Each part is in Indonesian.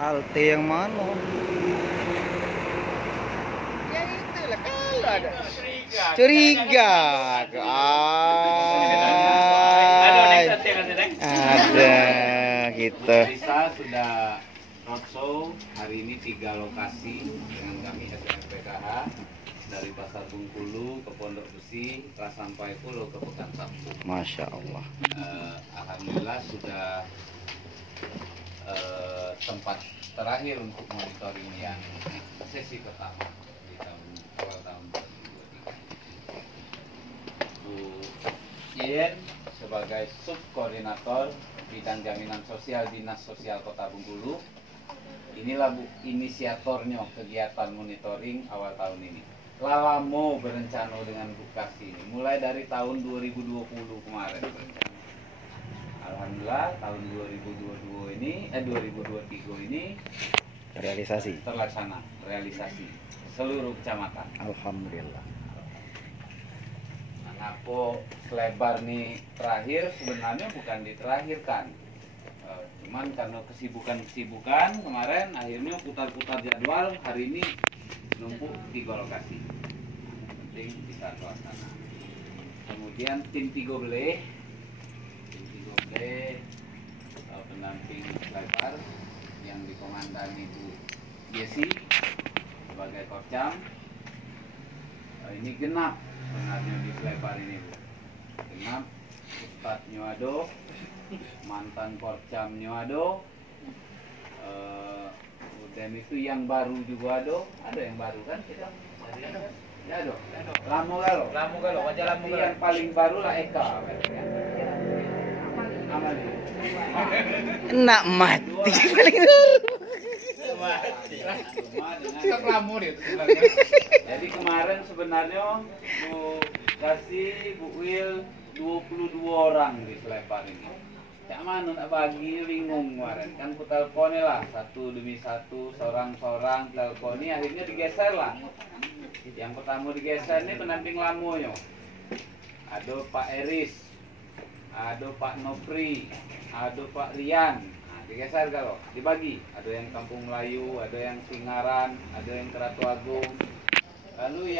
Halte yang mana? Ya itulah kalau ada Curiga. Ada gitu. Bisa sudah roadshow hari ini 3 lokasi dengan kami SMPKH dari Pasar Bungkulu ke Pondok Besi, sampai Pulau ke Pekan Sabtu. Masya Allah. Alhamdulillah sudah tempat terakhir untuk monitoring yang sesi pertama di awal tahun 2023. Bu Yen sebagai subkoordinator bidang jaminan sosial Dinas Sosial Kota Bengkulu. Inilah Bu inisiatornya kegiatan monitoring awal tahun ini. Lalamo berencana dengan Bu Kasi ini mulai dari tahun 2020 kemarin berencana. Alhamdulillah tahun 2023 ini Realisasi. terlaksana realisasi seluruh kecamatan. Alhamdulillah. Ngapo selebar nih terakhir sebenarnya bukan diterakhirkan, cuman karena kesibukan kemarin akhirnya putar-putar jadwal. Hari ini numpuk 3 lokasi, penting bisa terlaksana. Kemudian tim 3 beleh pendamping selebar yang dikomandani Bu Yesi sebagai korcam. Ini genap sebenarnya di selebar ini Bu, genap. Ustadznya ada, mantan korcamnya ada, dan itu yang baru juga ada yang baru kan kita ya ada lamo galo wajah lamo galo. Yang paling baru lah Eka Amali. Enak mati. Jadi kemarin sebenarnya Bu Kasih, Bu Wil 22 orang di selebar ini. Cak mana nak bagi bingung kemarin kan ku telepon lah satu demi satu, seorang teleponi, akhirnya digeser lah. Yang pertama digeser ini pendamping lamonya. Ada Pak Eris, ada Pak Nopri, ada Pak Rian. Nah, digeser kalau dibagi. Ada yang Kampung Melayu, ada yang Singaran, ada yang Keratu Agung. Lalu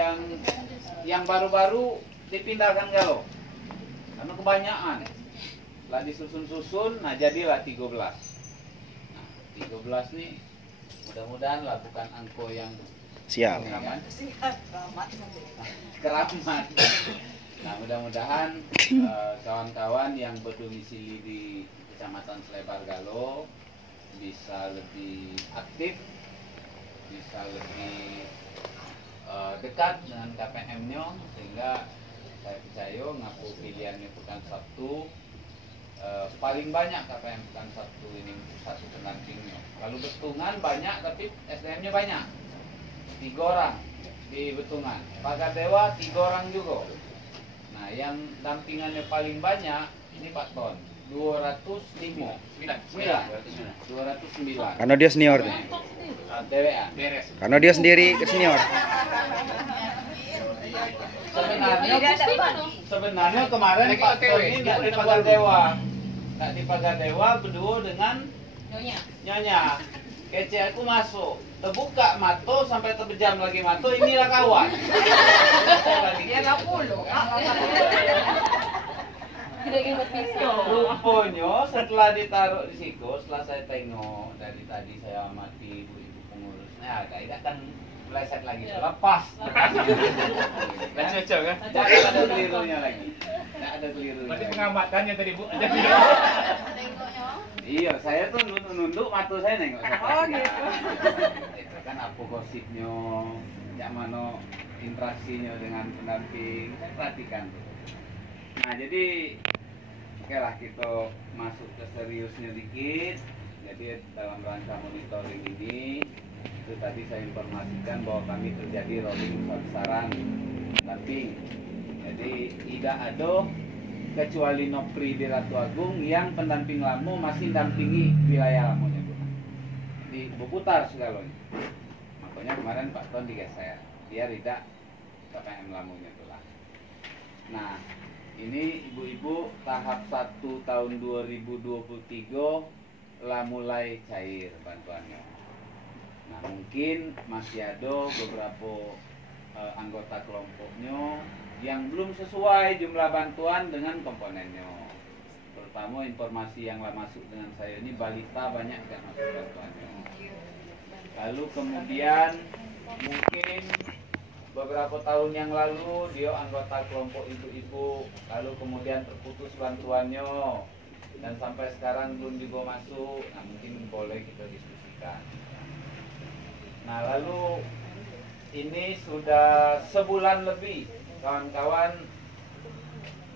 yang baru-baru dipindahkan kalau karena kebanyakan. Setelah disusun-susun, nah jadilah 13. Nah, 13 nih mudah-mudahan lah bukan angko yang Siap. keramat. Nah, mudah-mudahan kawan-kawan yang berdomisili di Kecamatan Selebar Galo bisa lebih aktif, bisa lebih dekat dengan KPM-nya, sehingga saya percaya ngaku pilihannya Pekan Sabtu paling banyak KPM Pekan Sabtu ini satu pendampingnya. Lalu Betungan banyak tapi SDM-nya banyak, 3 orang di Betungan. Pagadewa 3 orang juga. Nah, yang dampingannya paling banyak ini Pak Ton, 209. Karena dia senior tuh. TWA. Karena dia sendiri senior. Sebenarnya kemarin Pak Ton ini nggak di Pagadewa. Nggak di Pagadewa, berdua dengan Nyonya. Kece aku masuk, terbuka mato sampai terbejam lagi mato, inilah kawan. ya 60. Rupanya setelah ditaruh di situ, setelah saya tengok dari tadi saya amati ibu-ibu pengurusnya, agak kan meleset lagi, lepas. Cocok kan? Tidak ada kelirunya lagi. Tidak ada kelirunya. Berarti pengamatannya tadi Bu. Iya, saya tuh nunduk mata saya nengok. Oh gitu. Itu kan apa gosipnya, yang mana interaksinya dengan pendamping, saya perhatikan tuh. Nah, jadi oke lah kita masuk ke seriusnya dikit. Jadi dalam rangka monitoring ini, itu tadi saya informasikan bahwa kami terjadi rolling sasaran pendamping. Jadi tidak ada kecuali Nopri di Ratu Agung yang pendamping Lamo masih dampingi wilayah Lamonya Bu. Jadi berputar segalanya. Makanya kemarin Pak Ton digeser, dia tidak KPM Lamonya itu lah. Nah, ini ibu-ibu tahap 1 tahun 2023 lah mulai cair bantuannya. Nah, mungkin masih ada beberapa anggota kelompoknya yang belum sesuai jumlah bantuan dengan komponennya. Terutama informasi yang lah masuk dengan saya ini balita banyak yang masuk bantuannya. Lalu kemudian mungkin beberapa tahun yang lalu dia anggota kelompok ibu-ibu, lalu kemudian terputus bantuannya dan sampai sekarang belum juga masuk. Nah, mungkin boleh kita diskusikan. Nah, lalu ini sudah sebulan lebih kawan-kawan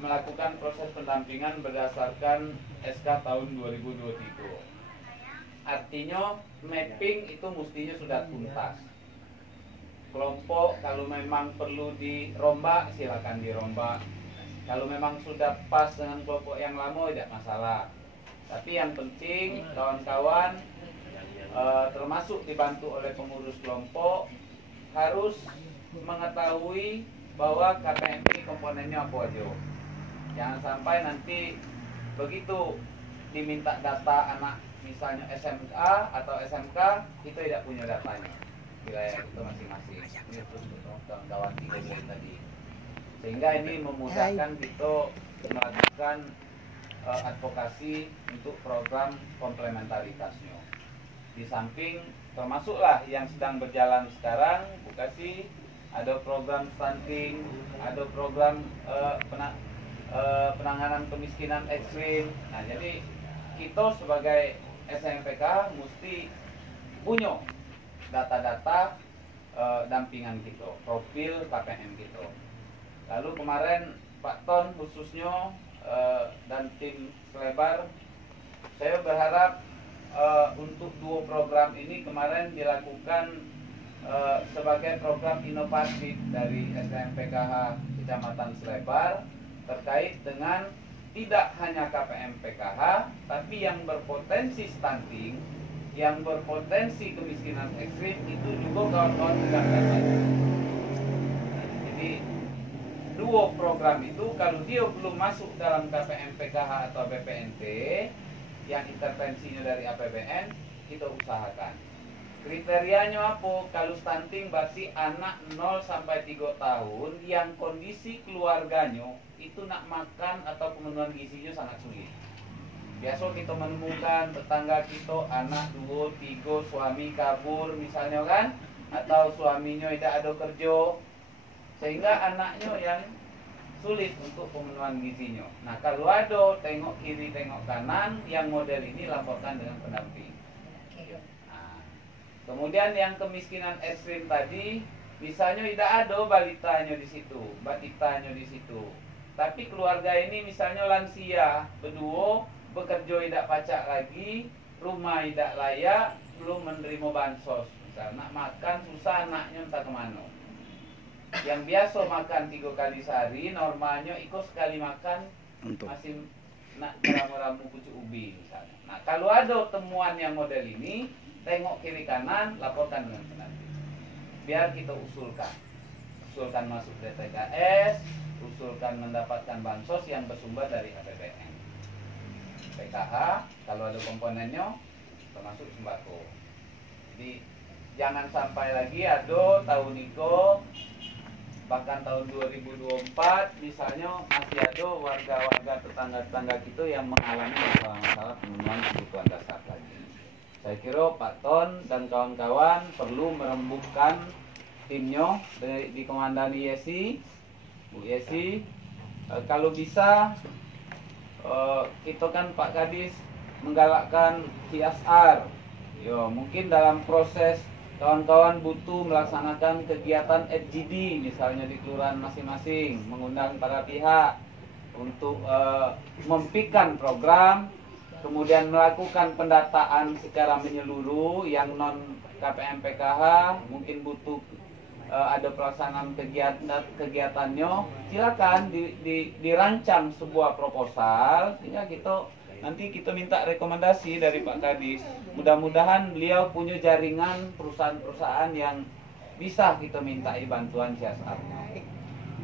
melakukan proses pendampingan berdasarkan SK tahun 2023. Artinya mapping itu mestinya sudah tuntas. Kelompok kalau memang perlu dirombak silakan dirombak. Kalau memang sudah pas dengan kelompok yang lama tidak masalah. Tapi yang penting kawan-kawan termasuk dibantu oleh pengurus kelompok harus mengetahui bahwa KPMP komponennya apa aja. Jangan sampai nanti begitu diminta data anak misalnya SMK atau SMK itu tidak punya datanya wilayah itu masing-masing. Ini untuk kawan-kawan tiga tadi. Sehingga ini memudahkan kita melakukan advokasi untuk program komplementaritasnya. Di samping termasuklah yang sedang berjalan sekarang, Bukasi, ada program stunting, ada program penanganan kemiskinan ekstrim. Nah, jadi kita sebagai SMPK mesti punya data-data dampingan kita, profil KPM kita. Lalu kemarin Pak Ton khususnya dan tim Selebar, saya berharap untuk dua program ini kemarin dilakukan sebagai program inovatif dari SMPKH Kecamatan Selebar terkait dengan tidak hanya KPM PKH tapi yang berpotensi stunting, yang berpotensi kemiskinan ekstrim itu juga kawan-kawan sedang datanya. Jadi dua program itu kalau dia belum masuk dalam KPM PKH atau BPNT yang intervensinya dari APBN, kita usahakan. Kriterianya apa? Kalau stunting berarti anak 0 sampai 3 tahun yang kondisi keluarganya itu nak makan atau pemenuhan gizinya sangat sulit. Biasa kita menemukan tetangga kita anak 2, 3 suami kabur misalnya kan, atau suaminya tidak ada kerja sehingga anaknya yang sulit untuk pemenuhan gizinya. Nah, kalau ada tengok kiri tengok kanan yang model ini laporkan dengan pendamping. Nah, kemudian yang kemiskinan ekstrim tadi misalnya tidak ada balitanya di situ, batitanya di situ. Tapi keluarga ini misalnya lansia, berdua bekerja tidak pacak lagi, rumah tidak layak, belum menerima bansos. Misalnya nak makan susah anaknya entah kemana. Yang biasa makan 3 kali sehari, normalnya ikut sekali makan masih nak ramu-ramu pucuk ubi misalnya. Nah, kalau ada temuan yang model ini, tengok kiri kanan, laporkan dengan pendamping. Biar kita usulkan masuk DTKS, usulkan mendapatkan bansos yang bersumber dari APBN. PKH kalau ada komponennya termasuk sembako. Jadi jangan sampai lagi ada tahun itu bahkan tahun 2024 misalnya masih ada warga-warga tetangga-tetangga kita yang mengalami masalah-masalah pemenuhan kebutuhan dasar tadi. Saya kira Pak Ton dan kawan-kawan perlu merembukkan timnya dikomandani Yesi, Bu Yesi. Kalau bisa kita kan Pak Kadis menggalakkan CSR. Yo, mungkin dalam proses kawan-kawan butuh melaksanakan kegiatan FGD misalnya di kelurahan masing-masing, mengundang para pihak untuk mempikan program, kemudian melakukan pendataan secara menyeluruh yang non KPM PKH, mungkin butuh ada pelaksanaan kegiatannya, silakan dirancang sebuah proposal sehingga nanti kita minta rekomendasi dari Pak Kadis. Mudah-mudahan beliau punya jaringan perusahaan-perusahaan yang bisa kita mintai bantuan CSR-nya.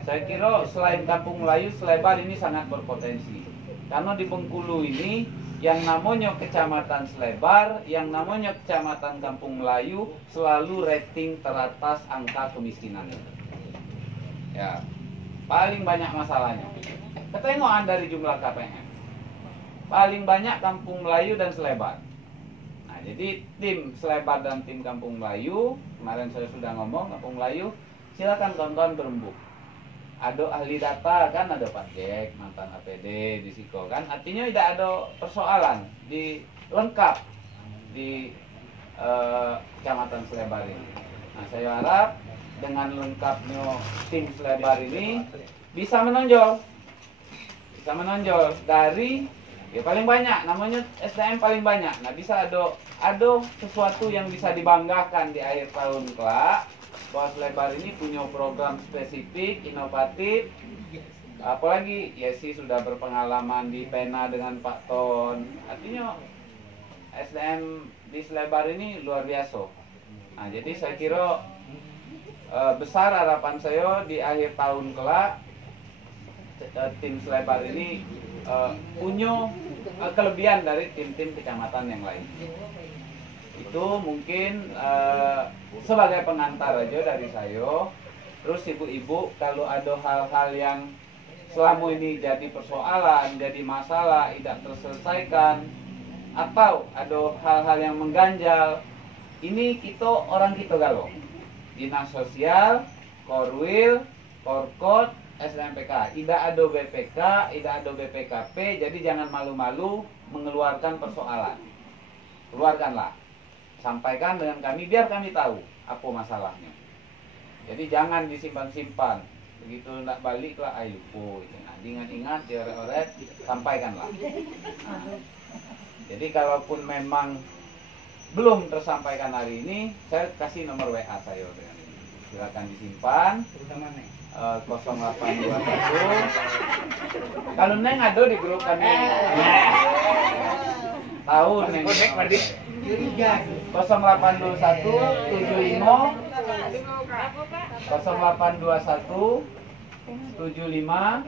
Saya kira selain Kampung Melayu, Selebar ini sangat berpotensi. Karena di Bengkulu ini yang namanya Kecamatan Slebar, yang namanya Kecamatan Kampung Melayu selalu rating teratas angka kemiskinan. Ya, paling banyak masalahnya. Ketengokan dari jumlah KPM. Paling banyak Kampung Melayu dan Slebar. Nah, jadi tim Slebar dan tim Kampung Melayu, kemarin saya sudah ngomong Kampung Melayu, silakan kawan-kawan berembuk. Ada ahli data kan, ada Pak Jack, mantan APD di Siko kan, artinya tidak ada persoalan, di lengkap di Kecamatan Slebar ini. Nah, saya harap dengan lengkapnya tim Slebar ini bisa menonjol dari ya paling banyak, namanya SDM paling banyak. Nah, bisa ada sesuatu yang bisa dibanggakan di akhir tahun kelak. Bahwa Slebar ini punya program spesifik, inovatif. Apalagi Yesi sudah berpengalaman di Pena dengan Pak Ton. Artinya SDM di Slebar ini luar biasa. Nah, jadi saya kira besar harapan saya di akhir tahun kelak tim Slebar ini punya kelebihan dari tim-tim kecamatan yang lain. Itu mungkin sebagai pengantar aja dari saya. Terus ibu-ibu kalau ada hal-hal yang selama ini jadi persoalan, jadi masalah, tidak terselesaikan, atau ada hal-hal yang mengganjal, ini orang kita galau. Dinas Sosial, Korwil, Korkot, SMPK. Tidak ada BPK, tidak ada BPKP, jadi jangan malu-malu mengeluarkan persoalan. Keluarkanlah. Sampaikan dengan kami biar kami tahu apa masalahnya. Jadi jangan disimpan-simpan. Begitu nak balik lah ayo nah, ingat-ingat dioret-oret, sampaikanlah. Nah, jadi kalaupun memang belum tersampaikan hari ini, saya kasih nomor WA saya dengan ini. Silakan disimpan. 0821. Kalau Neng ada di grup kami. Tahu Neng. 0821 75 0821 75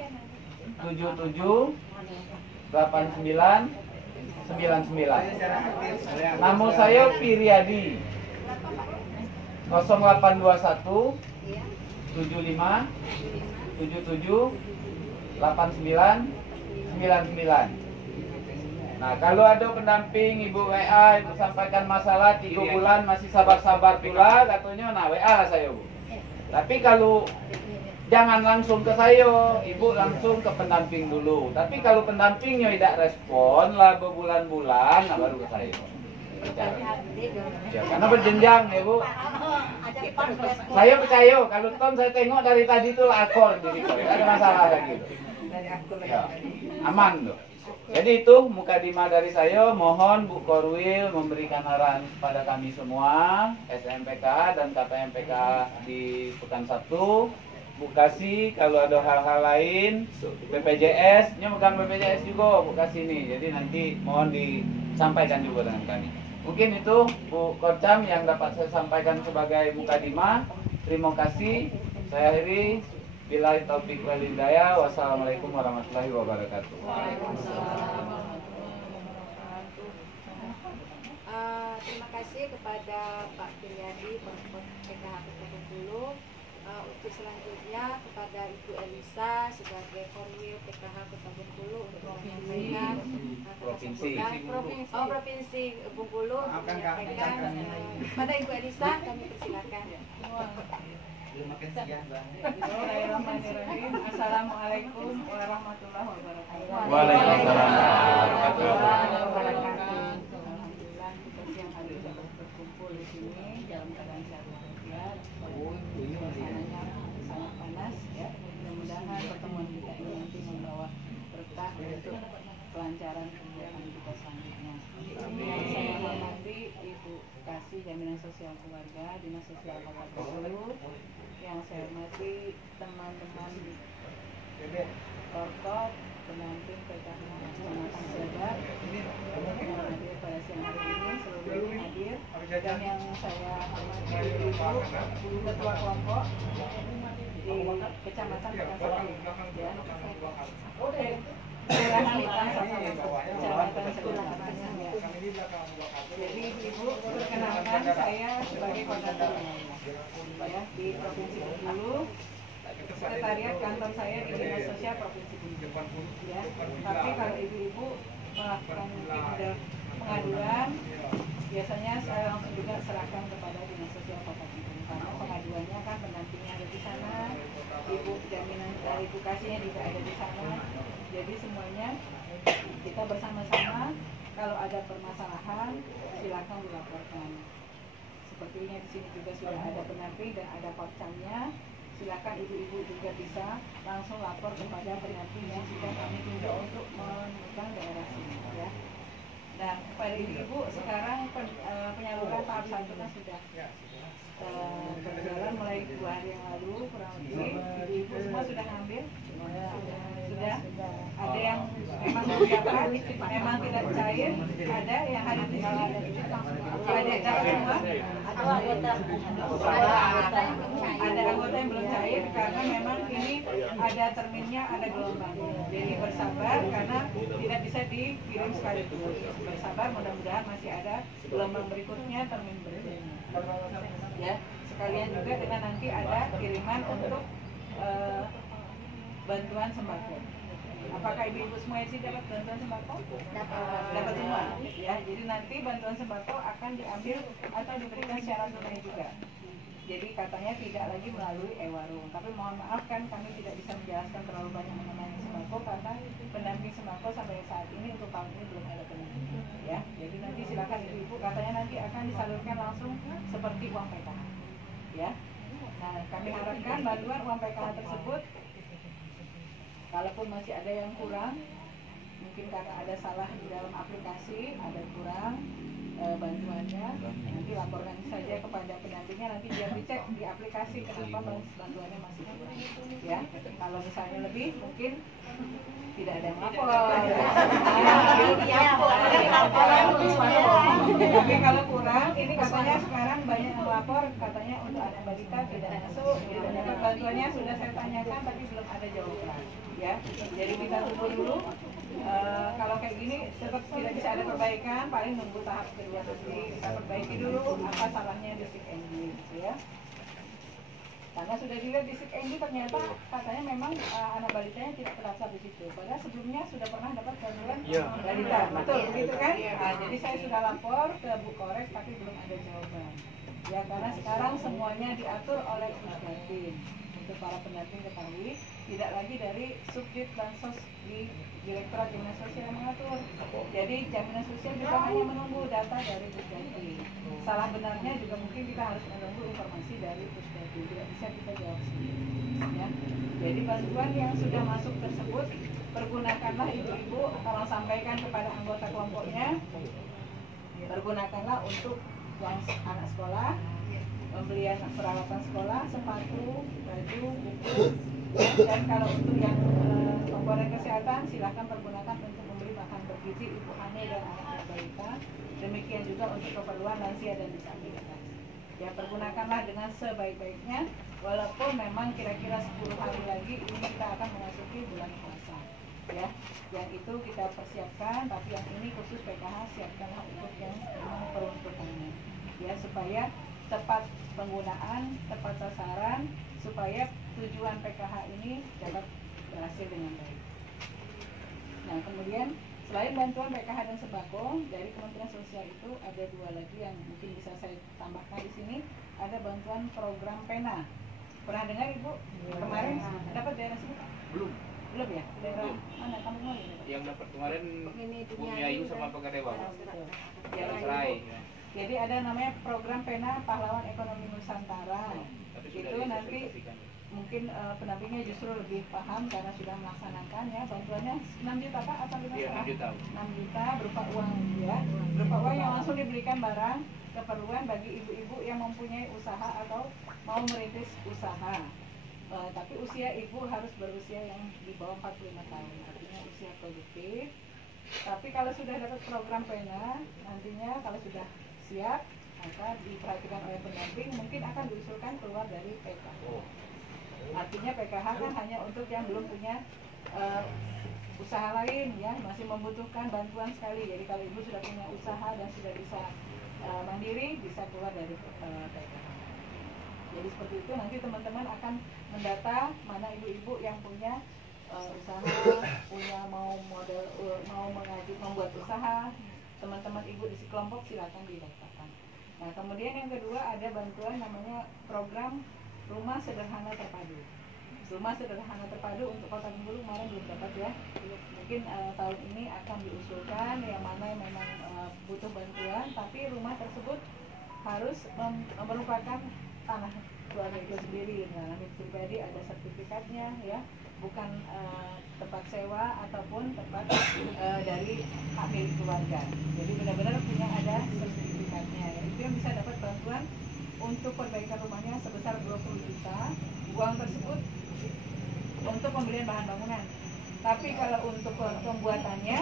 77 89 99. Nama saya Piriadi. 0821 75 77 89 99. Nah, kalau ada pendamping Ibu WA itu sampaikan masalah 3 bulan masih sabar-sabar pula katanya, nah WA lah saya Bu. Tapi kalau jangan langsung ke saya, Ibu langsung ke pendamping dulu. Tapi kalau pendampingnya tidak respon lah berbulan-bulan, nah baru ke saya. Ya, karena berjenjang ya Bu. Saya percaya kalau Ton saya tengok dari tadi itu lah akor diri tidak ada masalah lagi. Ya, aman tuh. Jadi itu mukadimah dari saya, mohon Bu Korwil memberikan arahan kepada kami semua, SMPK dan KPMPK di Pekan Sabtu. Bu kasih kalau ada hal-hal lain, BPJS, ini bukan BPJS juga Bu kasih nih. Jadi nanti mohon disampaikan juga dengan kami. Mungkin itu Bu Korcam yang dapat saya sampaikan sebagai mukadimah. Terima kasih. Saya akhiri. Billahi taufiq wal hidayah. Wassalamualaikum warahmatullahi wabarakatuh. Terima kasih kepada Pak Piriadi, Pemkot PKH Kota Bengkulu. Untuk selanjutnya kepada Ibu Elisa sebagai Korwil PKH Kota Bengkulu untuk menyampaikan Provinsi Bengkulu menyampaikan pada Ibu Elisa, kami persilakan. Bismillahirrahmanirrahim. Assalamualaikum warahmatullahi wabarakatuh. Waalaikumsalam warahmatullahi wabarakatuh. Alhamdulillah kita siang hari dapat berkumpul di sini dalam keadaan sehat walafiat. Suasananya sangat panas ya. Mudah-mudahan pertemuan kita ini nanti membawa berkah untuk kelancaran kegiatan kita selanjutnya. Saya hormati Ibu Kasih Jaminan Sosial Keluarga Dinas Sosial Kota Bengkulu. Yang saya hormati teman-teman Korkot, pendamping PKH Kecamatan Slebar yang hadir pada siang hari ini, seluruhnya hadir, dan yang saya hormati Ibu Ketua Kelompok di Kecamatan Pekan Satu, Kelurahan Litan Kecamatan Sebelah ya. Jadi Ibu perkenalkan saya sebagai koordinator ya di Provinsi Bengkulu. Sekretariat kantor saya di Dinas Sosial Provinsi Bengkulu. Ya. Tapi kalau ibu-ibu melakukan mungkin ada pengaduan, biasanya saya langsung juga serahkan kepada Dinas Sosial Kota Bengkulu karena pengaduannya kan pendampingnya ada di sana, ibu jaminan ibu kasihnya juga ada di sana. Jadi semuanya kita bersama-sama kalau ada permasalahan silakan dilaporkan. Sepertinya di sini juga sudah ada pendamping dan ada kopcamnya. Silakan ibu-ibu juga bisa langsung lapor kepada pendamping yang sudah kami tunjuk untuk menemukan daerah sini ya. Nah, kepada ibu-ibu sekarang penyaluran tahap 1 kan sudah berjalan mulai 2 hari yang lalu kurang lebih. Ibu-ibu semua sudah ngambil, sudah. Ada yang memang dapat, memang tidak cair, ada yang hadir di sini, ada dapat semua. Ada anggota yang belum cair karena memang ini ada terminnya, ada gelombang. Jadi bersabar karena tidak bisa dikirim sekaligus. Bersabar, mudah-mudahan masih ada gelombang berikutnya, termin berikutnya. Ya, sekalian juga dengan nanti ada kiriman untuk bantuan sembako. Apakah ibu-ibu semua sih dapat bantuan sembako? Dapat semua. Ya, jadi nanti bantuan sembako akan diambil atau diberikan secara tunai juga. Jadi katanya tidak lagi melalui e-warung. Tapi mohon maaf kan kami tidak bisa menjelaskan terlalu banyak mengenai sembako karena pendamping sembako sampai saat ini untuk tahun ini belum ada pendamping. Ya, jadi nanti silakan ibu-ibu katanya nanti akan disalurkan langsung seperti uang PKH. Ya. Nah, kami harapkan bantuan uang PKH tersebut kalaupun masih ada yang kurang, mungkin karena ada salah di dalam aplikasi, ada kurang bantuannya, nanti laporkan saja kepada pendampingnya, nanti biar dicek di aplikasi kenapa bantuannya masih kurang. Ya, kalau misalnya lebih, mungkin tidak ada yang lapor. Tapi kalau kurang, ini katanya sekarang banyak yang lapor, katanya untuk anak balita tidak masuk, dapat bantuannya sudah saya tanyakan, tapi belum ada jawaban. Ya, jadi kita tunggu dulu. Kalau kayak gini tetap tidak bisa ada perbaikan, paling nunggu tahap kedua nanti kita perbaiki dulu apa salahnya di SIG-NG gitu ya. Karena sudah dilihat di SIG-NG ternyata katanya memang anak balitanya tidak terdaftar di situ. Padahal sebelumnya sudah pernah dapat bantuan balita, betul begitu kan? Nah, jadi saya sudah lapor ke Bu Kores tapi belum ada jawaban. Ya karena sekarang semuanya diatur oleh Pusdatin. Untuk para pendamping ketahui tidak lagi dari Subdit Bansos di Direktorat Jaminan Sosial yang mengatur. Jadi jaminan sosial juga hanya menunggu data dari Pusdatin. Salah benarnya juga mungkin kita harus menunggu informasi dari Pusdatin. Tidak bisa kita jawab sendiri. Ya. Jadi bantuan yang sudah masuk tersebut pergunakanlah ibu-ibu, tolong sampaikan kepada anggota kelompoknya. Pergunakanlah untuk uang anak sekolah, pembelian peralatan sekolah, sepatu, baju, buku, dan kalau untuk yang komponen kesehatan silahkan pergunakan untuk membeli makan bergizi ibu hamil dan anak balita. Demikian juga untuk keperluan lansia dan disabilitas. Ya pergunakanlah dengan sebaik-baiknya, walaupun memang kira-kira 10 hari lagi ini kita akan memasuki bulan puasa. Ya, yang itu kita persiapkan, tapi yang ini khusus PKH siapkanlah untuk yang memang peruntukannya. Ya supaya tepat penggunaan, tepat sasaran, supaya tujuan PKH ini dapat berhasil dengan baik. Nah, kemudian selain bantuan PKH dan sembako dari Kementerian Sosial itu ada 2 lagi yang mungkin bisa saya tambahkan di sini. Ada bantuan program PENA. Pernah dengar Ibu? Kemarin dapat daerah sini? Belum ya? Daerah mana kamu mau? Yang dapat kemarin Bumiayu sama Pegadewa. Jadi ada namanya program PENA Pahlawan Ekonomi Nusantara. Itu nanti mungkin pendampingnya justru lebih paham karena sudah melaksanakannya. Bantuannya 6 juta Pak atau 5 juta? 6 juta berupa uang ya. Berupa uang yang langsung diberikan barang keperluan bagi ibu-ibu yang mempunyai usaha atau mau merintis usaha. Tapi usia ibu harus berusia yang di bawah 45 tahun, artinya usia produktif. Tapi kalau sudah dapat program PENA, nantinya kalau sudah siap, maka diperhatikan oleh pendamping, mungkin akan diusulkan keluar dari PKH. Artinya PKH kan hanya untuk yang belum punya usaha lain ya masih membutuhkan bantuan sekali. Jadi kalau ibu sudah punya usaha dan sudah bisa mandiri, bisa keluar dari PKH. Jadi seperti itu, nanti teman-teman akan mendata mana ibu-ibu yang punya usaha, punya mau model, mau membuat usaha. Teman-teman ibu di kelompok silakan didaftarkan. Nah, kemudian yang kedua ada bantuan namanya program Rumah Sederhana Terpadu. Rumah Sederhana Terpadu untuk Kota Bengkulu kemarin belum dapat ya. Mungkin tahun ini akan diusulkan yang mana yang memang butuh bantuan, tapi rumah tersebut harus merupakan tanah keluarga itu sendiri. Nah, pribadi ada sertifikatnya ya, bukan tempat sewa ataupun tempat dari hak milik keluarga. Jadi benar-benar punya ada sertifikatnya. Ya. Itu yang bisa dapat bantuan untuk perbaikan rumahnya sebesar 20 juta. Uang tersebut untuk pembelian bahan bangunan. Tapi kalau untuk pembuatannya,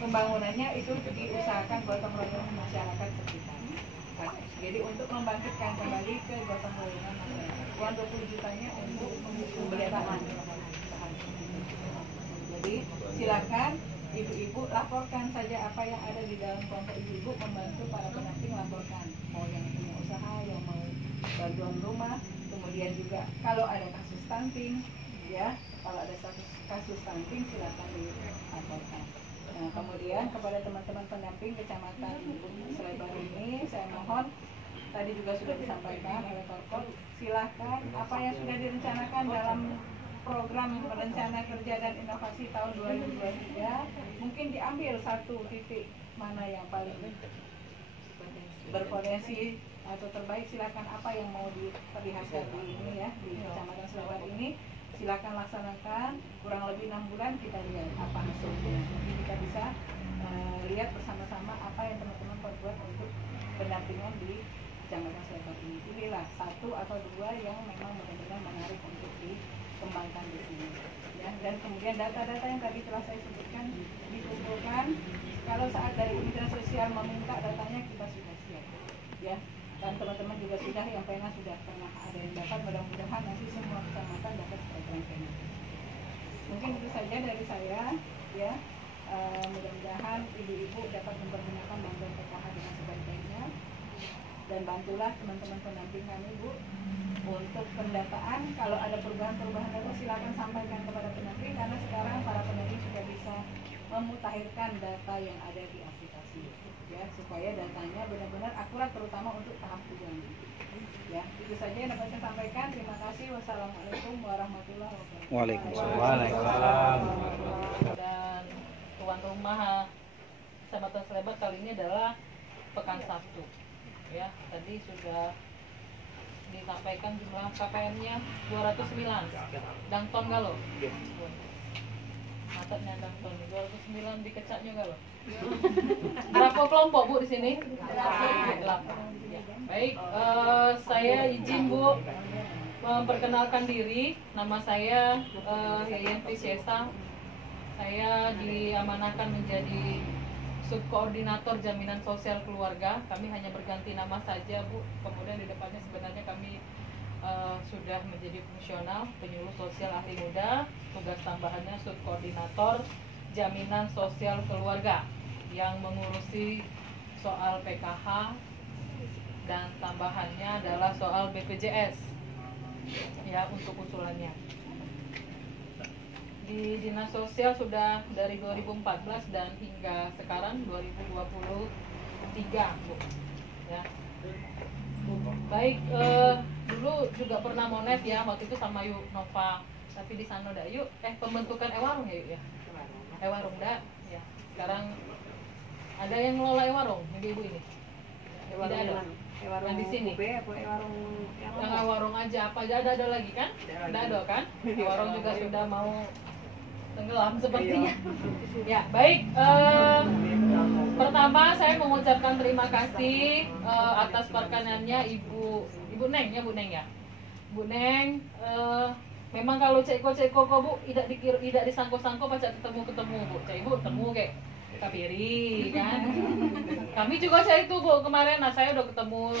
pembangunannya itu diusahakan gotong royong masyarakat sekitar. Jadi untuk membangkitkan kembali ke gotong royongan masyarakat. Uang 20 jutanya untuk pembelian bahan. Jadi silakan ibu-ibu laporkan saja apa yang ada di dalam kelompok ibu-ibu, membantu para pendamping laporkan. Mau yang punya usaha, yang mau bantuan rumah, kemudian juga kalau ada kasus stunting, ya kalau ada kasus stunting silakan dilaporkan. Nah, kemudian kepada teman-teman pendamping kecamatan Slebar ini saya mohon, tadi juga sudah disampaikan oleh Korpor, silakan apa yang sudah direncanakan dalam program rencana kerja dan inovasi tahun 2023 mungkin diambil satu titik mana yang paling berpotensi atau terbaik, silakan apa yang mau diperlihatkan di ini ya, di kecamatan Slebar ini silakan laksanakan. Kurang lebih 6 bulan kita lihat apa hasilnya. Jadi kita bisa lihat bersama-sama apa yang teman-teman perbuat untuk pendampingan di kecamatan Slebar ini. Pilihlah satu atau dua yang memang benar-benar menarik untuk dikembangkan di sini. Ya, dan kemudian data-data yang tadi telah saya sebutkan dikumpulkan. Kalau saat dari Kementerian Sosial meminta datanya, kita sudah siap. Ya, dan teman-teman juga sudah, yang pena sudah pernah ada yang dapat, mudah-mudahan nanti semua kecamatan dapat program pena. Mungkin itu saja dari saya ya. Mudah-mudahan ibu-ibu dapat mempergunakan bantuan PKH dengan sebaik-baiknya, dan bantulah teman-teman pendamping kami Bu untuk pendataan. Kalau ada perubahan-perubahan data silakan sampaikan kepada pendamping, karena sekarang para pendamping sudah bisa memutakhirkan data yang ada di aplikasi ya, supaya datanya benar-benar akurat, terutama untuk tahap 3. Ya, itu saja yang dapat saya sampaikan. Terima kasih. Wassalamualaikum warahmatullahi wabarakatuh. Waalaikumsalam. Dan tuan rumah Kecamatan Slebar kali ini adalah Pekan Sabtu. Ya, tadi sudah disampaikan jumlah KPM-nya 209. Dangton galo. Matanya dangton 209 dikecaknya galo. Berapa kelompok Bu di sini? 8. Baik, saya izin Bu memperkenalkan diri. Nama saya Yayan Pisyesa. Saya diamanahkan menjadi Subkoordinator Jaminan Sosial Keluarga. Kami hanya berganti nama saja Bu. Kemudian di depannya sebenarnya kami sudah menjadi fungsional penyuluh sosial ahli muda. Tugas tambahannya Subkoordinator Jaminan Sosial Keluarga yang mengurusi soal PKH, dan tambahannya adalah soal BPJS ya untuk usulannya. Di Dinas Sosial sudah dari 2014 dan hingga sekarang 2023 Bu. Ya. Baik, dulu juga pernah monet ya, waktu itu sama Yuk Nova, tapi di sana udah Yuk pembentukan Ewarung ya Yuk ya. Ewarung dah ya. Sekarang ada yang ngelola Ewarung ibu-ibu ini. Tidak ada. Yang di sini. Yang Ewarung aja apa aja ada lagi kan? Tidak ada kan? Ewarung juga sudah mau tenggelam sepertinya. Ya, baik. Pertama saya mengucapkan terima kasih atas perkenannya Ibu Neng ya, Bu Neng ya. Bu Neng, memang kalau ceko-ceko kok Bu tidak disangko-sangko pas ketemu Bu. Cek Ibu ketemu kayak Kapiri kan. Kami juga saya itu Bu kemarin, saya udah ketemu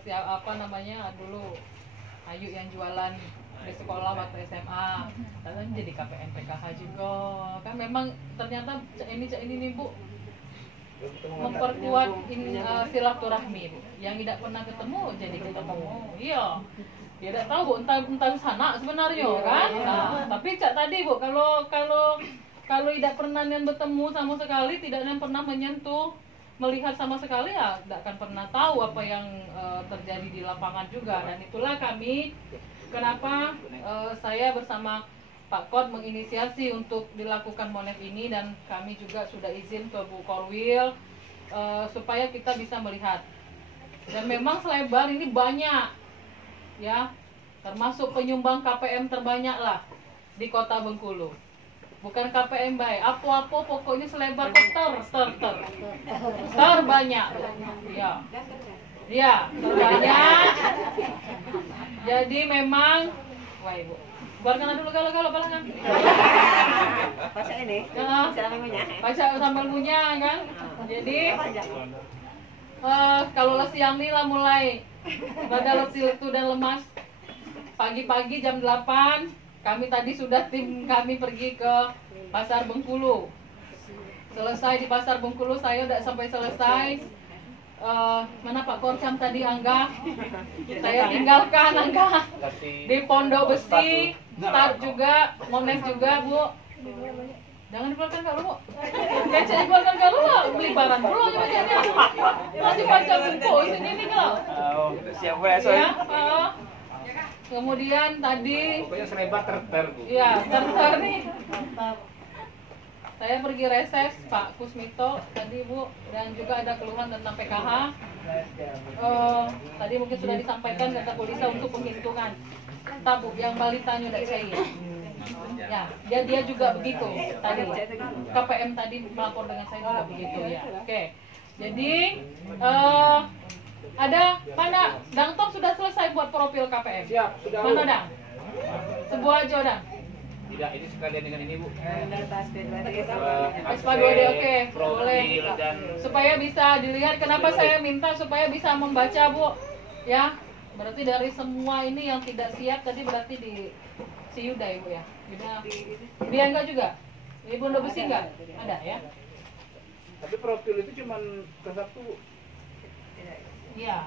siapa namanya dulu Ayu yang jualan di sekolah waktu SMA, lalu jadi KPM PKH juga. Kan memang ternyata cak ini nih Bu memperkuat silaturahmi Bu. Yang tidak pernah ketemu jadi ketemu. Iya. Ya tidak tahu Bu, entah sana sebenarnya kan. Nah, tapi cak tadi Bu, kalau tidak pernah yang bertemu sama sekali, tidak yang pernah menyentuh, melihat sama sekali, ya tidak akan pernah tahu apa yang terjadi di lapangan juga. Dan itulah kami, kenapa saya bersama Pak Kod menginisiasi untuk dilakukan Monef ini, dan kami juga sudah izin ke Bu Korwil supaya kita bisa melihat. Dan memang selebar ini banyak, ya, termasuk penyumbang KPM terbanyak lah di Kota Bengkulu. Bukan KPM baik, apa-apa pokoknya selebar terbanyak. Ya. Ya, terbanyak. Jadi memang, wah Ibu, keluarkan dulu kalau balangan. Baca ini. Baca sambal munya kan. Jadi kalau siang nih lah mulai pada letih letu dan lemas. Pagi-pagi jam 8 kami tadi sudah tim kami pergi ke Pasar Bengkulu. Selesai di Pasar Bengkulu, saya udah sampai selesai. Mana Pak Korcam tadi, Angga? Saya tinggalkan Angga di Pondok Besi. Start juga, Monef juga Bu. Jangan dikeluarkan kalau Bu. Kece dikeluarkan kalau beli barang dulu aja. Masih baca buku sini kalau. Siap besok. Ya, kemudian tadi Pokoknya selebar ter Bu. iya, ter nih. Saya pergi reses Pak Kusmito tadi Bu, dan juga ada keluhan tentang PKH. Tadi mungkin sudah disampaikan kata polisi untuk penghitungan. Entah Bu, yang balitanya udah cair. Ya, dia juga begitu tadi. KPM tadi melapor dengan saya juga begitu ya. Oke. Jadi ada mana Dang Tom sudah selesai buat profil KPM? Siap, sudah. Mana Dang? Sebuah aja Dang. Tidak, ini sekalian dengan ini Bu. Vespa 2D, oke, boleh. Profil dan Supaya bisa dilihat, kenapa saya minta supaya bisa membaca Bu. Ya, berarti dari semua ini yang tidak siap tadi berarti di si Yuda Ibu ya. Dia enggak juga? Di Pondok Besi enggak? Ada ya? tapi profil itu cuma ke satu. Iya.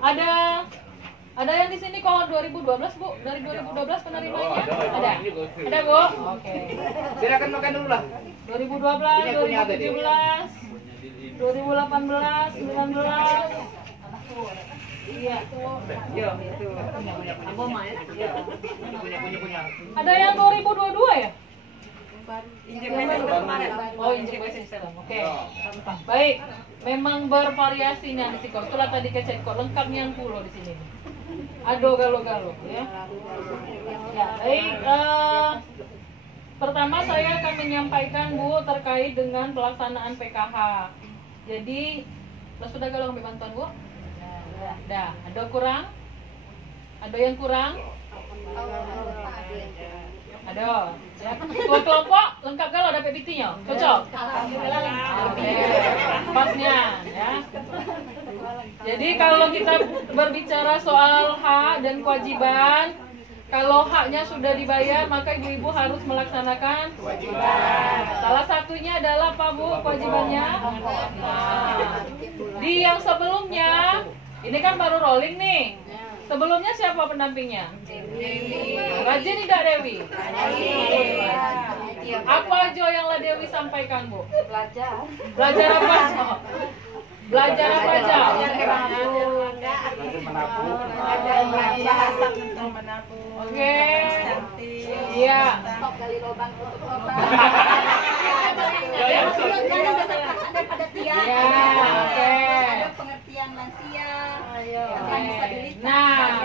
Ada yang di sini kalau 2012 Bu, dari 2012 penerimanya? Ada. Ada Bu? Oke. Silakan makan dulu lah. 2012, 2017, 2018, 19. Iya. Ada yang 2022 ya? Oh, injek sistem. Oke. Baik. Memang bervariasinya di sini. Itulah tadi kecek kok lengkapnya yang pulau di sini. Aduh galo-galo ya. Ya, baik. Pertama saya akan menyampaikan Bu terkait dengan pelaksanaan PKH. Jadi, sudah galau ambil bantuan Bu? Dah. Ada kurang? Ada yang kurang? Ada. Ya. Tua kelompok lengkap galau ada PPT-nya. Cocok? Oke. Pasnya ya. Jadi kalau kita berbicara soal hak dan kewajiban, kalau haknya sudah dibayar maka ibu-ibu harus melaksanakan kewajiban. Salah satunya adalah apa Bu kewajibannya? Nah, di yang sebelumnya, ini kan baru rolling nih. Sebelumnya siapa pendampingnya? Dewi. Rajin tidak Dewi? Apa aja yang lah Dewi sampaikan Bu? Belajar. Belajar apa? Belajar apa aja? Bahasa tentang menabung. Oke. Iya. Stop kali lubang tutup lubang. Ada tiang, Ya, oke. ada pengertian lansia, tentang disabilitas. Nah,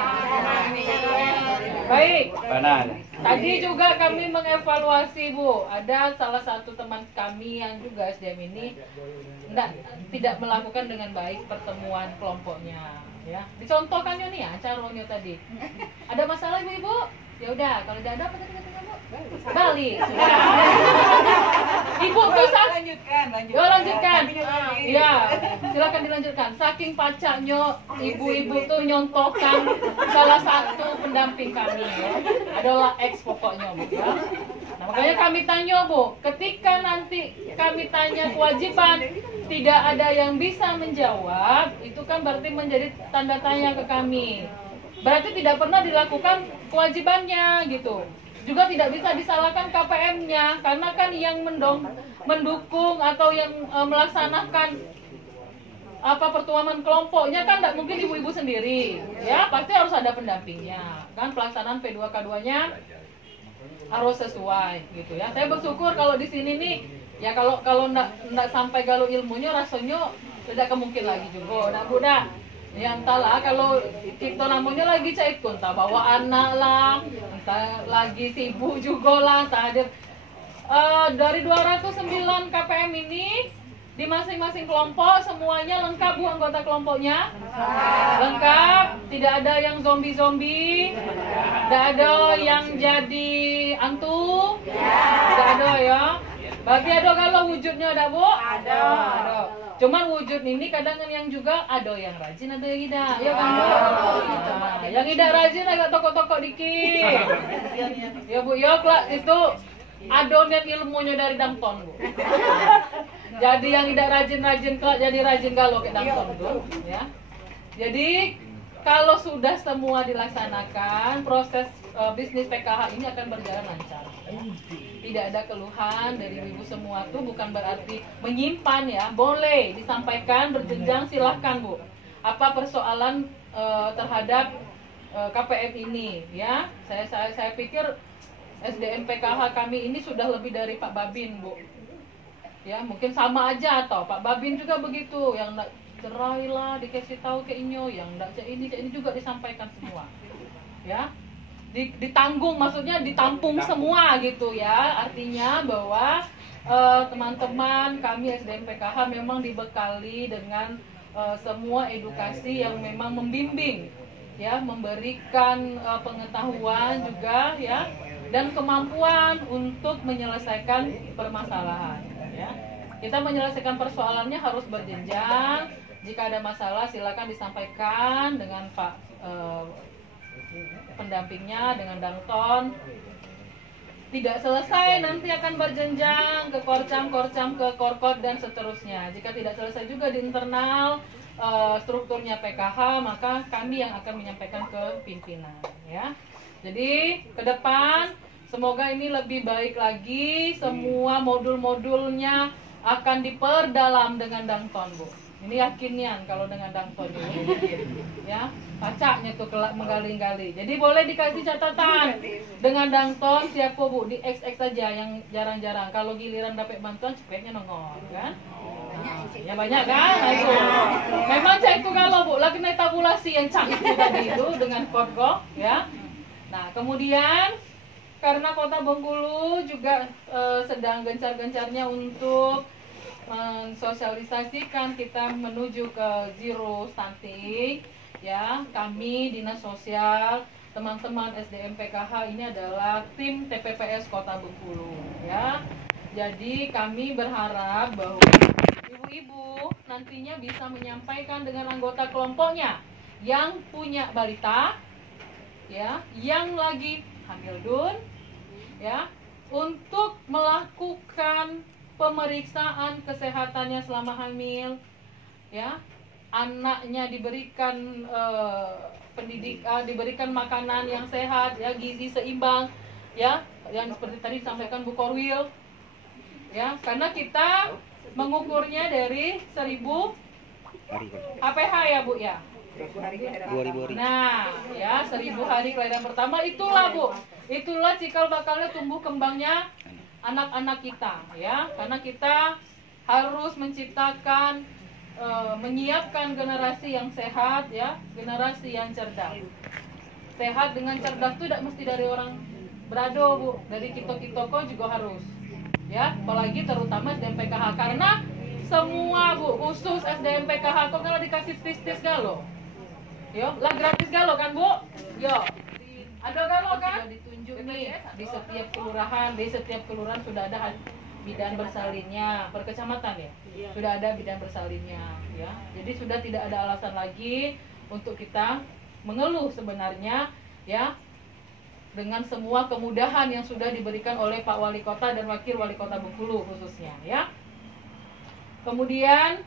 baik. Kanan. Tadi juga kami mengevaluasi Bu. Ada salah satu teman kami yang juga SDM ini tidak melakukan dengan baik pertemuan kelompoknya. Ya, dicontohkan nih ya caranya tadi. Ada masalah ibu-ibu? Ya udah, kalau tidak ada apa tadi katanya Bu? Balik. Ibu tuh Lanjutkan. lanjutkan. Iya, silakan dilanjutkan. Saking pacaknya ibu-ibu tuh nyontohkan salah satu pendamping kami ya. Adalah ex pokoknya Bu ya. Nah, makanya kami tanya Bu, ketika nanti kami tanya kewajiban tidak ada yang bisa menjawab, itu kan berarti menjadi tanda tanya ke kami. Berarti tidak pernah dilakukan kewajibannya gitu. Juga tidak bisa disalahkan KPM-nya karena kan yang mendukung atau yang melaksanakan apa pertemuan kelompoknya kan tidak mungkin ibu-ibu sendiri ya, pasti harus ada pendampingnya kan. Pelaksanaan P2K2-nya harus sesuai gitu ya. Saya bersyukur kalau di sini nih ya, kalau ndak sampai galau ilmunya rasanya tidak kemungkin lagi juga. Nah Bu dah ya, entahlah kalau kita namanya lagi cek pun entah bawa anak lah, entah lagi sibuk juga lah, entah ada dari 209 KPM ini di masing-masing kelompok semuanya lengkap Bu anggota kelompoknya? Lengkap, tidak ada yang zombie-zombie, tidak ada yang jadi hantu, tidak ada ya. Berarti ada kalau wujudnya ada Bu? Ada. Cuman wujud ini kadang yang juga ada yang rajin, ada yang tidak. Ya kan Bu? Nah, yang tidak rajin agak toko-toko dikit. Ya Bu, ya itu adonan ilmunya dari Dangton Bu. Jadi yang tidak rajin-rajin kelak jadi rajin kalau ke Dangton Bu. Ya. Jadi kalau sudah semua dilaksanakan, proses bisnis PKH ini akan berjalan lancar. Tidak ada keluhan dari ibu semua tuh, bukan berarti menyimpan ya, boleh disampaikan berjenjang, silahkan Bu. Apa persoalan terhadap KPM ini ya? Saya pikir SDM PKH kami ini sudah lebih dari Pak Babin Bu. Ya mungkin sama aja atau Pak Babin juga begitu, yang enggak cerai lah dikasih tahu ke Inyo, yang enggak cek ini juga disampaikan semua. Ya. Ditanggung, maksudnya ditampung semua gitu ya. Artinya bahwa teman-teman kami SDM PKH memang dibekali dengan semua edukasi yang memang membimbing ya, memberikan pengetahuan juga ya, dan kemampuan untuk menyelesaikan permasalahan ya. Kita menyelesaikan persoalannya harus berjenjang. Jika ada masalah silakan disampaikan dengan Pak pendampingnya, dengan Dangton. Tidak selesai nanti akan berjenjang ke korcam, ke korkot dan seterusnya. Jika tidak selesai juga di internal strukturnya PKH, maka kami yang akan menyampaikan ke pimpinan ya. Jadi ke depan semoga ini lebih baik lagi, semua modul-modulnya akan diperdalam dengan Dangton Bu. Ini yakinnya kalau dengan Dangton ini ya, pacaknya tuh kelak menggali-gali. Jadi boleh dikasih catatan dengan Dangton siapa Bu, di XX saja yang jarang-jarang. Kalau giliran dapat bantuan cepetnya nongol kan? Ya banyak kan? Nah, itu. Memang cak itu kalau Bu, lagi naik tabulasi yang cak itu tadi itu dengan kod ya. Nah kemudian karena Kota Bengkulu juga sedang gencar-gencarnya untuk mensosialisasikan kita menuju ke zero stunting ya, kami Dinas Sosial, teman-teman SDM PKH ini adalah tim TPPS Kota Bengkulu ya. Jadi kami berharap bahwa ibu-ibu nantinya bisa menyampaikan dengan anggota kelompoknya yang punya balita ya, yang lagi hamil dun ya, untuk melakukan pemeriksaan kesehatannya selama hamil ya, anaknya diberikan pendidikan, diberikan makanan yang sehat ya, gizi seimbang ya, yang seperti tadi disampaikan Bu Korwil ya, karena kita mengukurnya dari 1000 HPH ya Bu ya. 2000 hari. Nah, ya 1000 hari kelahiran pertama, itulah Bu. Itulah cikal bakalnya tumbuh kembangnya anak-anak kita ya. Karena kita harus menciptakan menyiapkan generasi yang sehat ya, generasi yang cerdas. Sehat dengan cerdas itu tidak mesti dari orang berado Bu, dari kita-kita kok juga harus. Ya, apalagi terutama SDM PKH, karena semua Bu, khusus SDM PKH kok kalau dikasih tis-tis galo. Yo, lah gratis galo kan Bu? Yo. Ada galo kan? Sudah ditunjuk nih di setiap kelurahan, sudah ada bidan bersalinnya per kecamatan ya. Iya. Sudah ada bidan bersalinnya ya. Jadi sudah tidak ada alasan lagi untuk kita mengeluh sebenarnya ya, dengan semua kemudahan yang sudah diberikan oleh Pak Wali Kota dan Wakil Wali Kota Bengkulu khususnya ya. Kemudian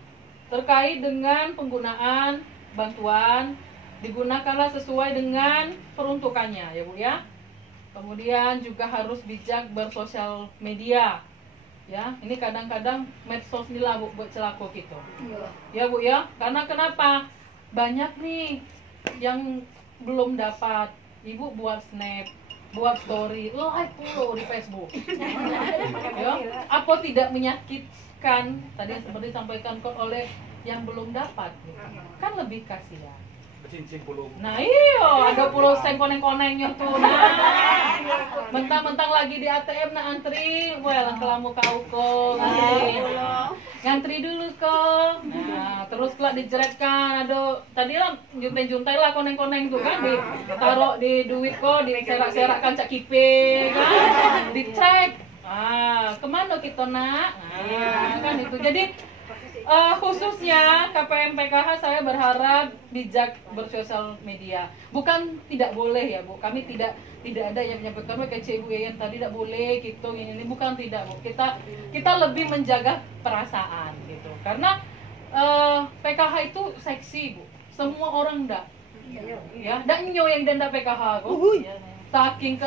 terkait dengan penggunaan bantuan, digunakanlah sesuai dengan peruntukannya ya Bu ya. Kemudian juga harus bijak bersosial media ya. Ini kadang-kadang medsos ini lah Bu buat celako gitu ya Bu ya. Karena kenapa? Banyak nih yang belum dapat. Ibu buat snap, buat story, live dulu di Facebook ya. Apa tidak menyakitkan tadi yang seperti disampaikan oleh yang belum dapat gitu. Kan lebih kasihan. Cincin belum. Nah iya, ada pulau sen koneng-konengnya tuh. Nah, mentang-mentang lagi di ATM nak antri, well kelamu kau kok ngantri dulu kok. Nah, terus kelak dijeretkan, aduh, tadi lah juntai-juntai lah koneng-koneng tuh kan, ditaruh di duit kok, diserak-serakkan cak kipe kan, dicek. Ah, kemana kita nak? Nah, kan itu. Jadi khususnya KPM PKH saya berharap bijak bersosial media. Bukan tidak boleh ya Bu, kami tidak ada yang menyampaikan kayak Ibu yang tadi tidak boleh gitu ini bukan tidak Bu. Kita lebih menjaga perasaan gitu. Karena PKH itu seksi Bu. Semua orang ndak. Ya, ndak nyo yang ndak PKH Bu. Saking ke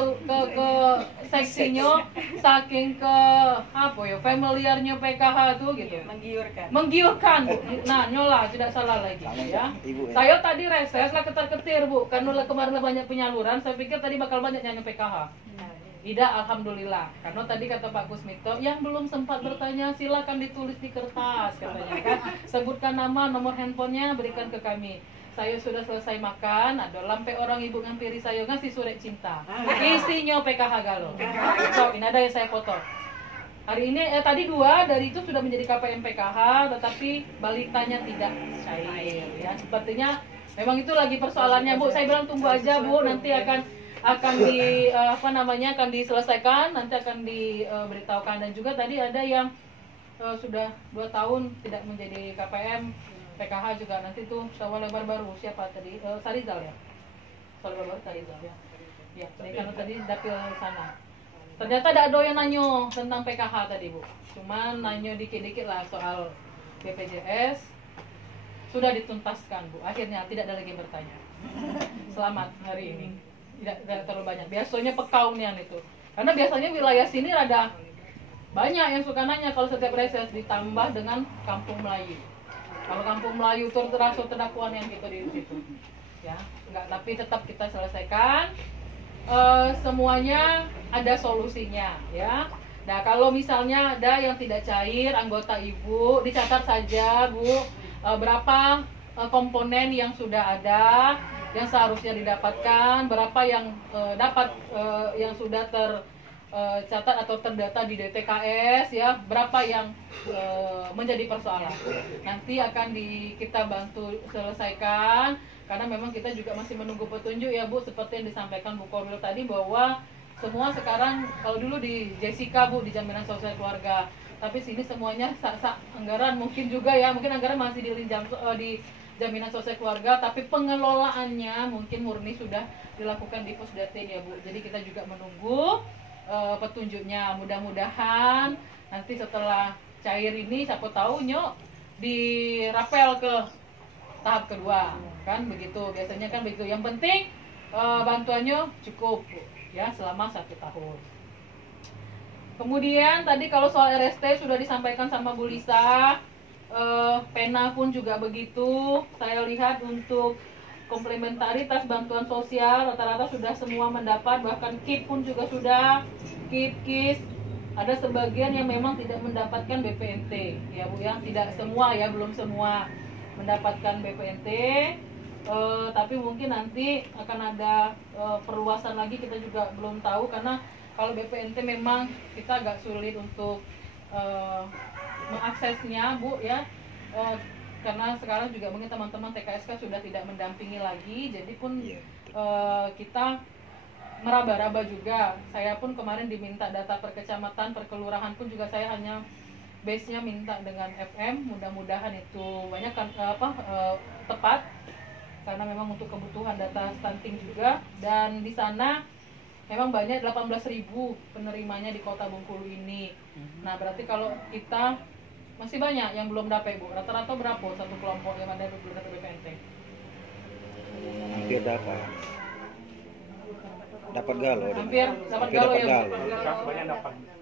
seksinya, saking ke apa ya, familiarnya PKH tuh gitu. Menggiurkan Bu. Nah, nyola tidak salah lagi ya. Saya tadi reses lah ketar-ketir Bu, karena kemarin banyak penyaluran, saya pikir tadi bakal banyak nyanyi PKH. Tidak, alhamdulillah. Karena tadi kata Pak Kusmito, yang belum sempat bertanya silakan ditulis di kertas katanya kan. Sebutkan nama, nomor handphonenya, berikan ke kami. Saya sudah selesai makan, ada lampe orang ibu ngampiri saya ngasih surat cinta. Isinya PKH Galo. So, ini ada yang saya foto. Hari ini tadi 2 dari itu sudah menjadi KPM PKH, tetapi balitanya tidak cair ya. Sepertinya memang itu lagi persoalannya Bu. Saya bilang tunggu aja Bu, nanti akan di akan diselesaikan, nanti akan diberitahukan. Dan juga tadi ada yang sudah 2 tahun tidak menjadi KPM PKH juga, nanti tuh sawah lebar baru siapa tadi Sarizal ya, sawah lebar baru Sarizal ya, ya karena tadi dapil sana. Ternyata ada yang nanyo tentang PKH tadi Bu, cuman nanyo dikit-dikit lah soal BPJS, sudah dituntaskan Bu, akhirnya tidak ada lagi bertanya. Selamat hari ini, tidak terlalu banyak. Biasanya pekaunian itu, karena biasanya wilayah sini rada banyak yang suka nanya kalau setiap reses, ditambah dengan Kampung Melayu. Kalau Kampung Melayu terasa terdakwaan yang gitu di situ, ya enggak, tapi tetap kita selesaikan. Semuanya ada solusinya, ya. Nah kalau misalnya ada yang tidak cair, anggota ibu dicatat saja Bu, berapa komponen yang sudah ada, yang seharusnya didapatkan, berapa yang yang sudah tercatat atau terdata di DTKS ya, berapa yang menjadi persoalan. Nanti akan kita bantu selesaikan, karena memang kita juga masih menunggu petunjuk ya Bu, seperti yang disampaikan Bu Korwil tadi bahwa semua sekarang kalau dulu di Jessica Bu di jaminan sosial keluarga, tapi sini semuanya sak anggaran mungkin juga ya, mungkin anggaran masih di jaminan sosial keluarga, tapi pengelolaannya mungkin murni sudah dilakukan di Pusdatin ya Bu. Jadi kita juga menunggu petunjuknya, mudah-mudahan nanti setelah cair ini siapa tahu nyok dirapel ke tahap kedua kan begitu, biasanya kan begitu. Yang penting bantuannya cukup ya selama 1 tahun. Kemudian tadi kalau soal RST sudah disampaikan sama Bu Lisa, pena pun juga begitu. Saya lihat untuk komplementaritas bantuan sosial rata-rata sudah semua mendapat, bahkan KIP pun juga sudah, KIP, KIS. Ada sebagian yang memang tidak mendapatkan BPNT ya Bu ya, tidak semua ya, belum semua mendapatkan BPNT, tapi mungkin nanti akan ada perluasan lagi, kita juga belum tahu, karena kalau BPNT memang kita agak sulit untuk mengaksesnya Bu ya, karena sekarang juga mungkin teman-teman TKSK sudah tidak mendampingi lagi, jadi pun kita meraba-raba juga. Saya pun kemarin diminta data per kecamatan, per kelurahan pun juga saya hanya base-nya minta dengan FM. Mudah-mudahan itu banyak kan tepat karena memang untuk kebutuhan data stunting juga. Dan di sana memang banyak 18.000 penerimanya di Kota Bengkulu ini. Nah, berarti kalau kita masih banyak yang belum dapat, Bu. Rata-rata berapa satu kelompok yang ada belum dapat BPNT? Hampir dapat. Dapat galo. Hampir dapat galo ya, Bu.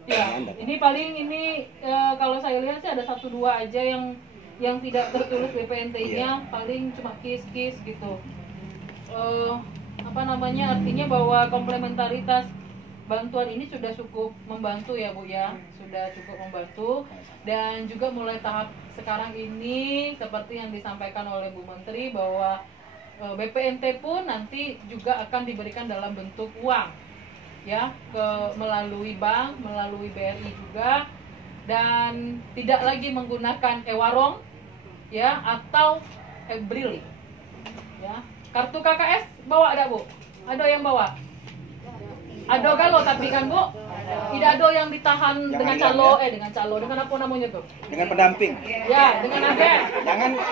Ya, ini paling kalau saya lihat sih ada 1-2 aja yang tidak tertulis BPNT-nya, paling cuma kis-kis gitu. Artinya bahwa komplementaritas bantuan ini sudah cukup membantu ya, Bu ya, sudah cukup membantu. Dan juga mulai tahap sekarang ini seperti yang disampaikan oleh Bu Menteri bahwa BPNT pun nanti juga akan diberikan dalam bentuk uang ya, melalui bank, melalui BRI juga, dan tidak lagi menggunakan e-warong ya atau e-bril ya. Kartu KKS bawa ada, Bu? Ada yang bawa? Ada galo tapi kan, Bu? Tidak ada yang ditahan dengan calo, dengan apa namanya tuh? Dengan pendamping. Ya, dengan agen.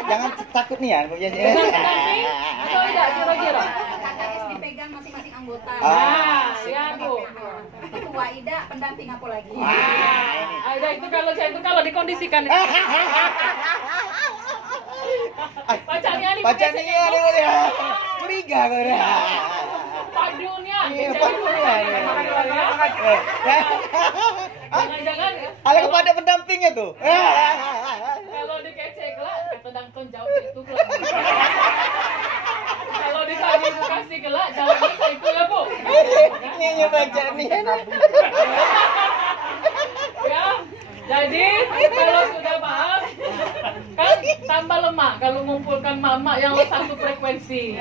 Jangan takut nih ya. Dengan pendamping atau tidak kira-kira? KKS dipegang masing-masing anggota. Ya, Bu. Ketua IDA, pendamping apa lagi? Ada itu kalau dikondisikan. Pacarnya nih. Curiga kau dah. Padunya. Jangan-jangan Ada kepada pendampingnya tuh. kalau dikecek lah, pedang ton jauh itu lah. Kalau kasih kelak, jalannya saya itu ya, Bu. Ini baca nih. Ya, jadi kalau sudah paham, kan tambah lemak kalau ngumpulkan mama yang satu frekuensi.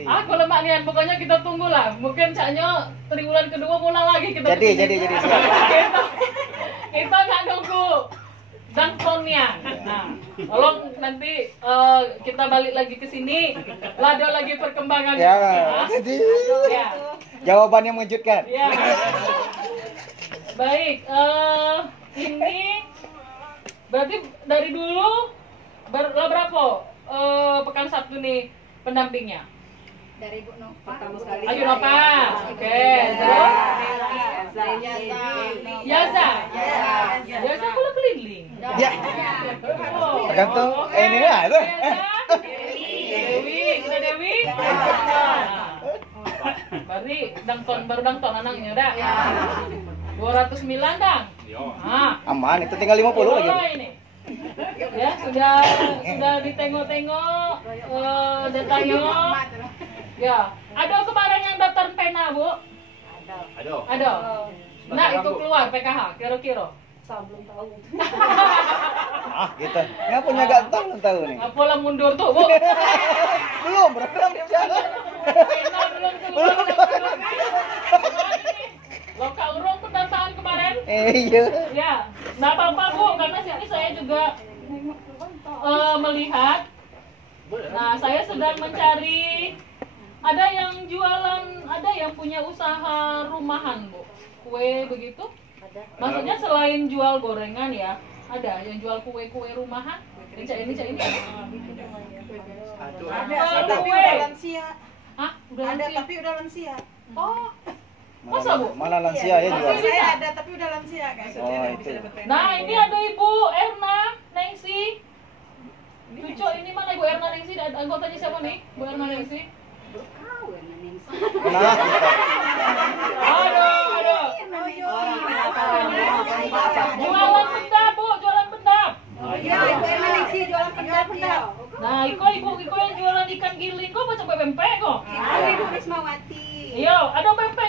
Aku lemak nian, pokoknya kita tunggulah. Mungkin caknya triwulan kedua pulang lagi kita. Jadi siap. Kita nggak nunggu Dangtonnya. Nah, tolong nanti kita balik lagi ke sini. Ada lagi perkembangan. Ya, jadi Ya. jawabannya mengejutkan. Ya. Baik, ini berarti dari dulu berapa pekan Sabtu nih pendampingnya? Dari Bu Nova. Pertama sekali. Ayo Nova. Oke. Yaza. Yaza kalau keliling. Ya. Oh. Tergantung Oke. ini lah tuh. Dewi, kita Dewi. Berarti baru dangton anaknya udah. 209 dang. Aman, itu tinggal 50 lagi. Ini. Ya, sudah ditengok-tengok datanya. Ya, ada kemarin yang daftar pena, Bu? Ada. Nah, itu keluar PKH kira-kira. Belum tahu. Gitu. Nggak punya gak tahu nih. Pola mundur tuh, Bu. Belum program di jalan. Pena belum keluar. Loka urung pendataan kemarin. Iya. Ya, nggak apa-apa, Bu, karena sini saya juga melihat. Nah, saya sedang mencari. Ada yang jualan, ada yang punya usaha rumahan, Bu. Kue begitu? Maksudnya selain jual gorengan ya, ada yang jual kue-kue rumahan. Ini. Ada, tapi Kue. udah lansia. Hah? Udah Ada, lansia? tapi udah lansia. Oh. Masa, Bu? Malah lansia ya Masih jual. bisa? Saya ada, tapi udah lansia kayak Oh, itu. Nah, ini ada Ibu Erna Nengsi. Cucu, ini mana Ibu Erna Nengsi? Anggotanya siapa nih? Bu Erna Nengsi? Nah, Aduh. Jualan benda, Bu, jualan benda. Iya, Ibu Erna Nengsi jualan pendap. Nah, ibu yang jualan ikan giling kok macam pempek kok. Ibu Rismawati. Iya, ada pempek